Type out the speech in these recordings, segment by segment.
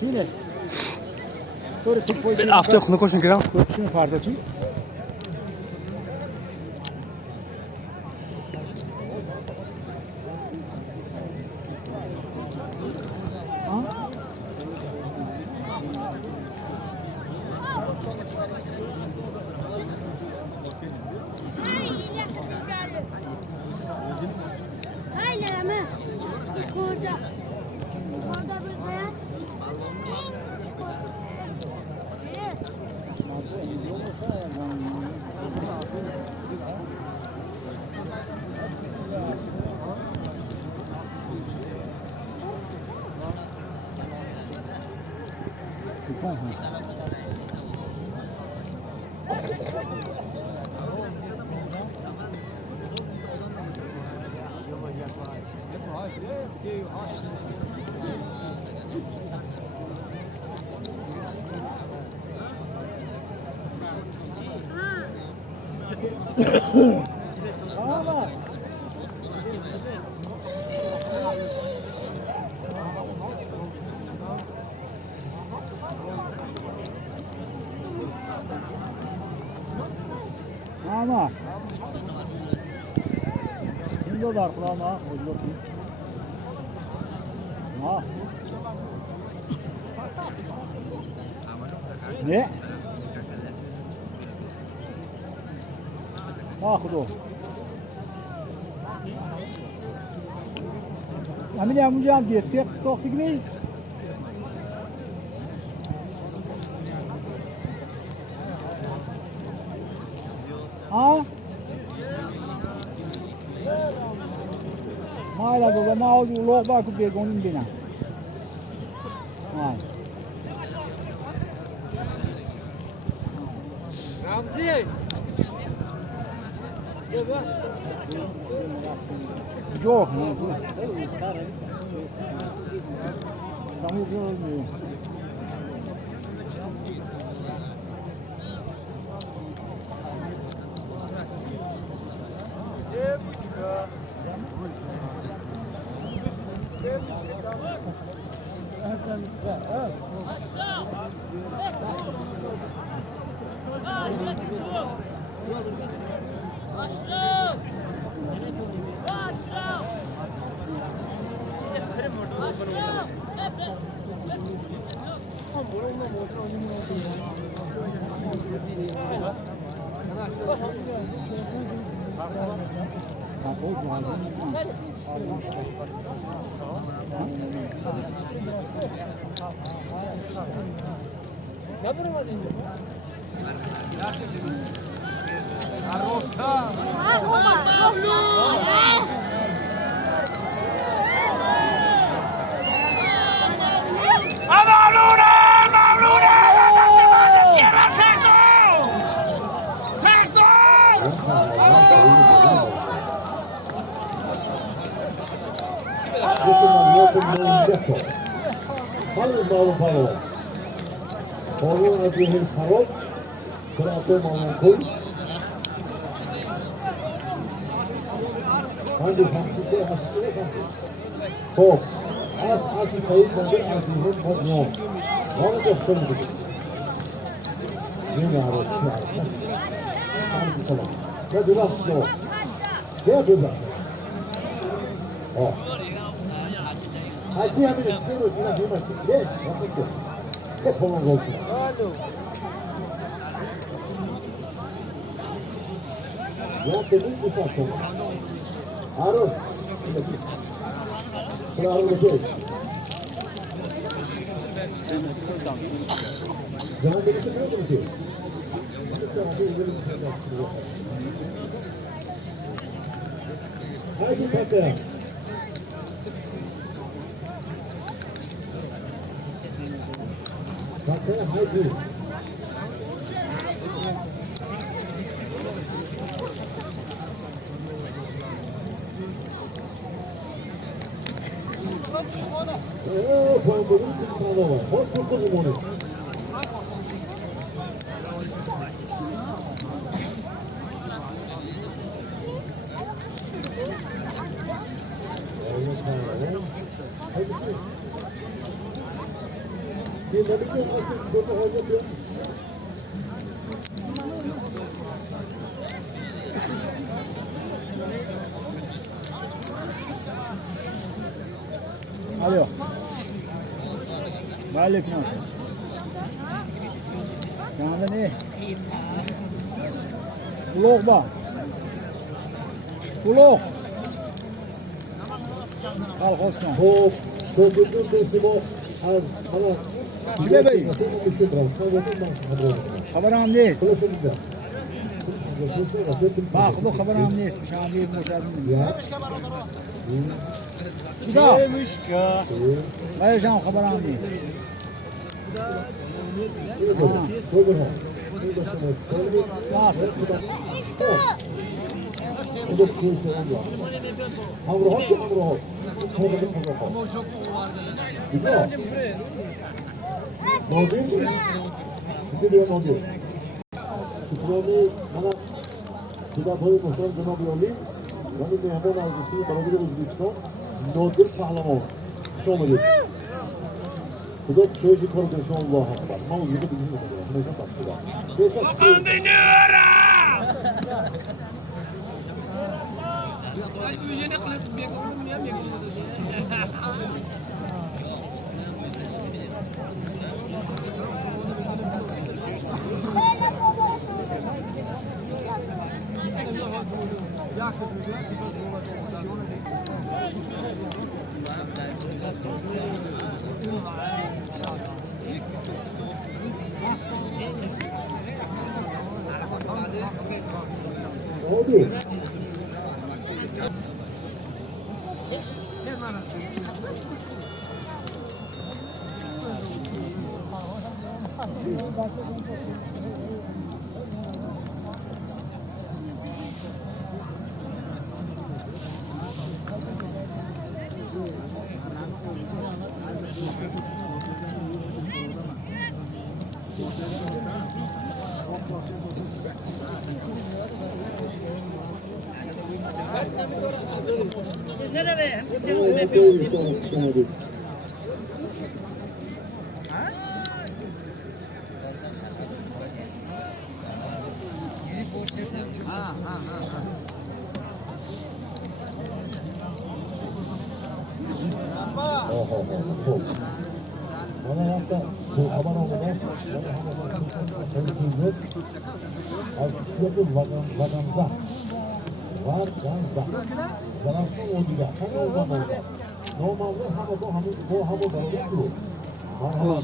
Şöyle. Sonra tek boy. Ben hafta yo'qni ko'rishim kerak. Ko'rishim fardochi. Ama şimdi o da arkalama ha ne Akhdo Amine amcam diyeske sohbet gibi Ha? Mala do ma o lo ba ku be gon bina. Ha. Ramzi. Yok. Tamam görmüyor. Alo. Aleyküm selam. Yanında ne? Kulok bak. Kulok. Al hoşlan. Güzel bey. Haberam değil. Bak bu haberam değil. Şu an bir müşahedin. Suda. Hayır canım haberam değil. Nasıl?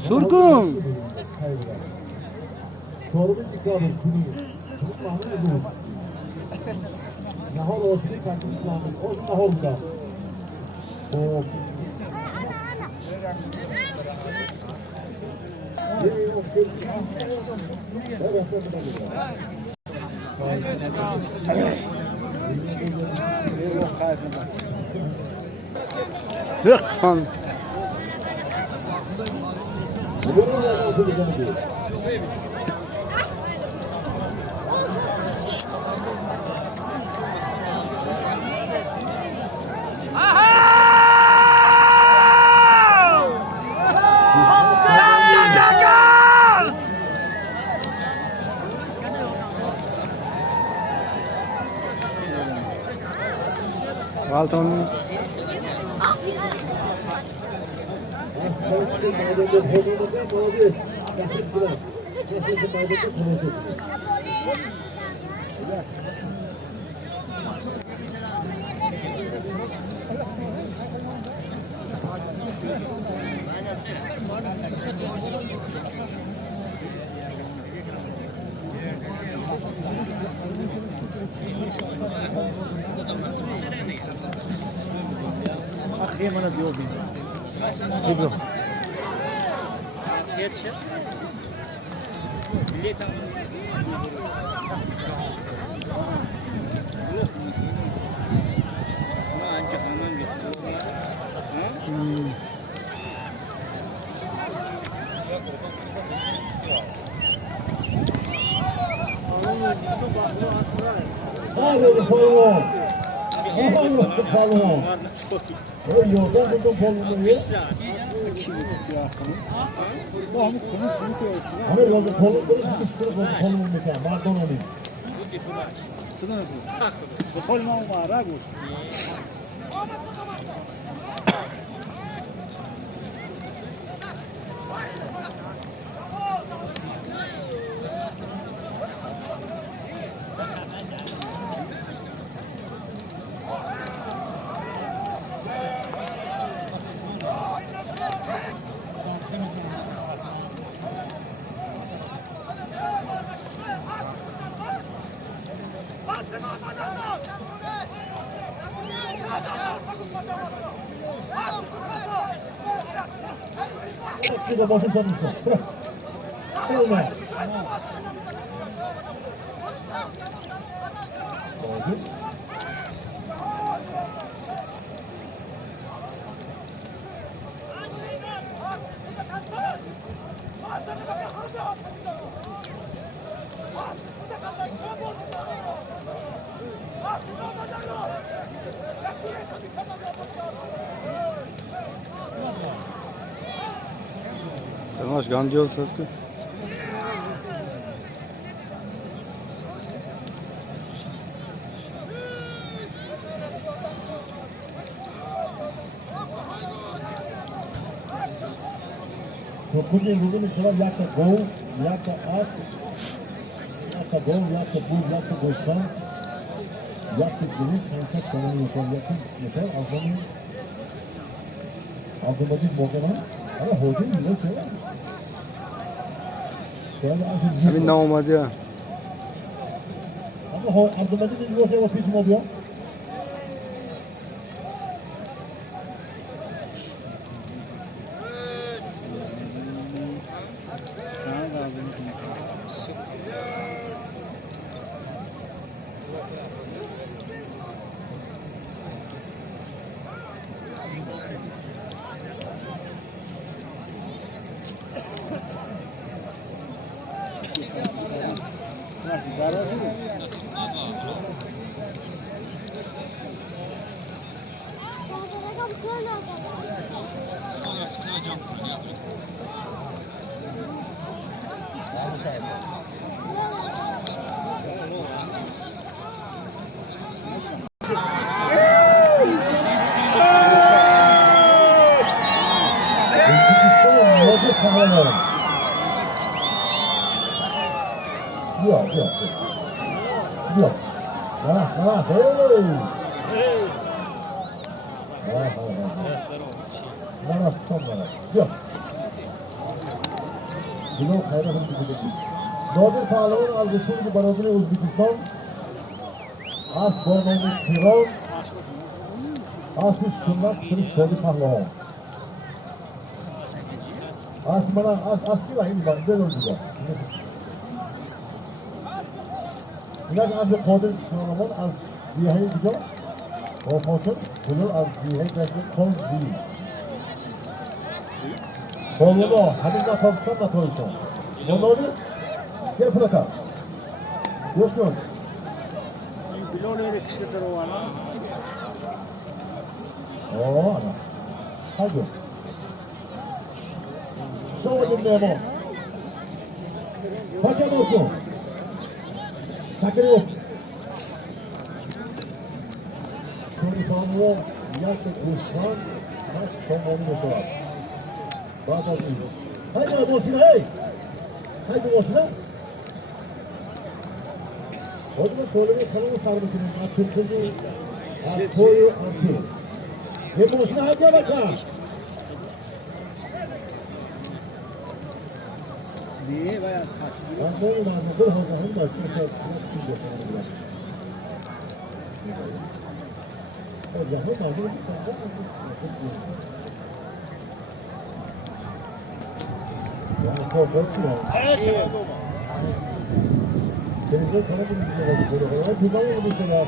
Surgun. Hıkkan. Walton. Akhiye bana diyor bir. Gidiyor. Hadi polvo. Hadi polvo. Oi, yoldan buldum polvoyu. kişi tutuyor arkamı. Bu hamur sunu koyuyor. Hani yolda kolum böyle sıkıştırıp oldu kolumun mekan. Pardon olayım. Sunu yapıyor. Bu kolman var ha bu. Bir de basın sanmışsın. Bırak. Olma. Oldu. Yavaş gancı olsa ki. Topunun vurduğun sıra yakta gol, yakta at, yakta gol, yakta buz, yakta boştan, yakta gelip kontak kanalını yapar, yakta azamın automatik bokanan ama hoca mı yok ya? Emin olmadı ya. Ama automatik bir boşa bakıyor kim oluyor? Yok, yok, yok. Yok. Hey! Bana son bana. Yok. Bilo hayra hım gibi. Nodir Pahlavan algısını barodunu Uzbekistan. As Bornolu Tirol. Asış Sünnak Sırık Nodir Pahlavan. As bana as ki var iyi bak böyle olacak. Biraz az bir kodun sorumlu az diyey gidiyor. O kodun bunu az diyey gerçek kod değil. Kolunu hadi de kopsan da koysun. Ne oldu? Gel plaka. Yok yok. Bilonları kıştırır o ana. Oo ana. Hadi. Şovun demo. Hakem olsun. Sakın yok. Sonra yaklaşık kuşan maç sonlarını yapar. Daha da iyi. Haydi Bosna hey. Haydi Bosna. O zaman söylemeyi kanımı sarmışsınız. Atırtıcı, atkoyu, atı. Ve Bosna hadi bakalım. Niye bayağı kaçıcı? Ben böyle bir hocanın da kimse kim yapar. Hocam hep aldı bir tane. Yani korkuyor. Evet. Denizde sana bir şey var. Böyle kullanıyor mu bu şeyler?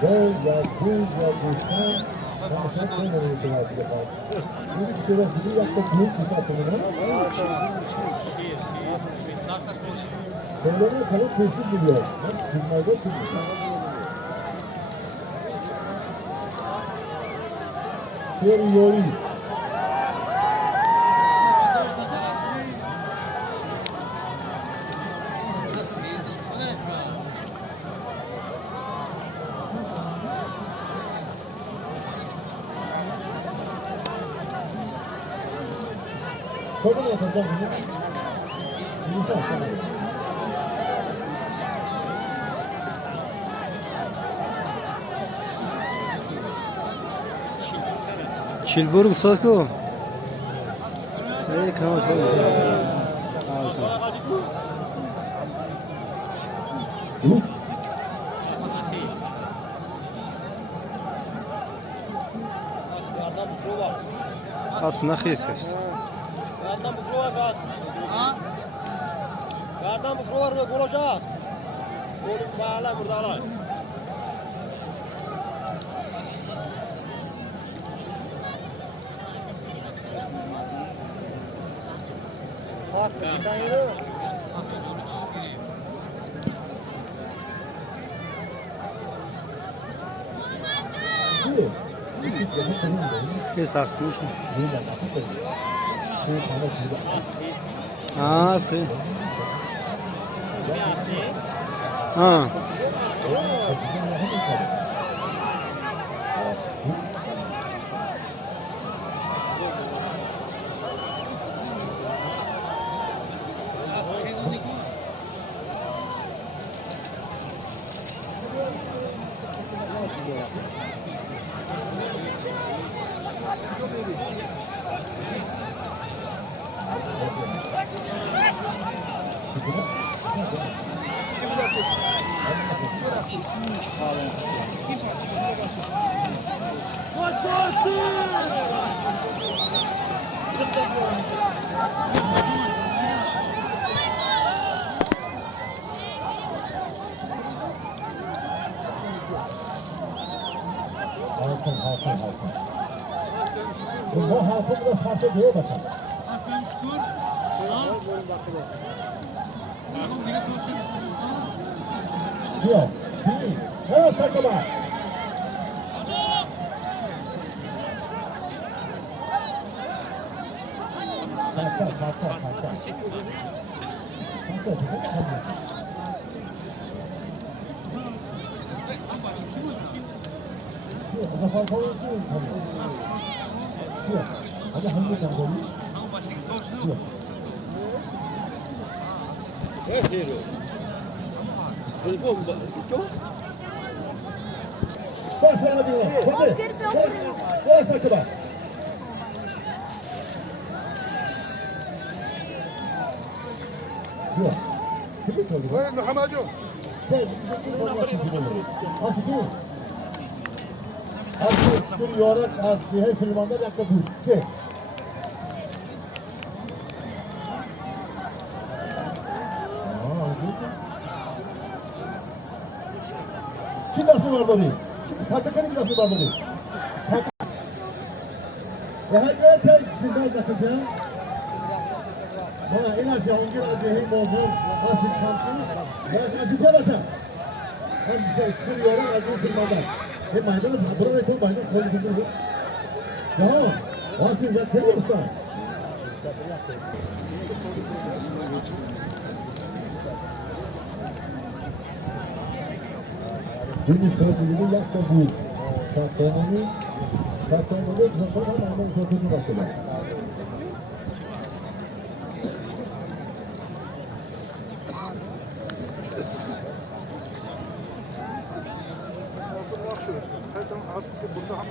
Gol ya, kul ya, kuşan. Ben çok sevmiyorum bu şeyler. Bu bir şeyler gibi yaptık. Büyük bir satımını. Söylemeye kalıp kesin biliyor. Ben kızmayda kızım. Periori. Sonra yapacağım bunu. Çilburg Sasko. Hey, kama kama. Aslında xesfes. Gardan bu froa gaz. Ha? Gardan bu froa ve bolacağız. Oğlum bağla burada alay. Bas bir tane yürü. Kes açmış mı? Aa, sıkı. Ha. Halkın. Bu halkın da farklı diye bakın. Yok. Evet takıma. Kalk. Vay Muhammedu. Bir yorak az diye filmanda dakika bu. Kim nasıl var bunu? Pataka'nın nasıl var bunu? Herkese sizden bakacağım. Bana en az yağmur acayip oldu. Nasıl şansınız? Ben acı olacağım. Ben size istiyorum acı filmanda. Maydanız, buraya çok maydanız konuşuyoruz. Tamam. Nasıl ya? Seviyor musun? Şimdi sözlülüğü yapsa bu. Şahsenini zaten ondan sözünü bakıyorlar. Burada ham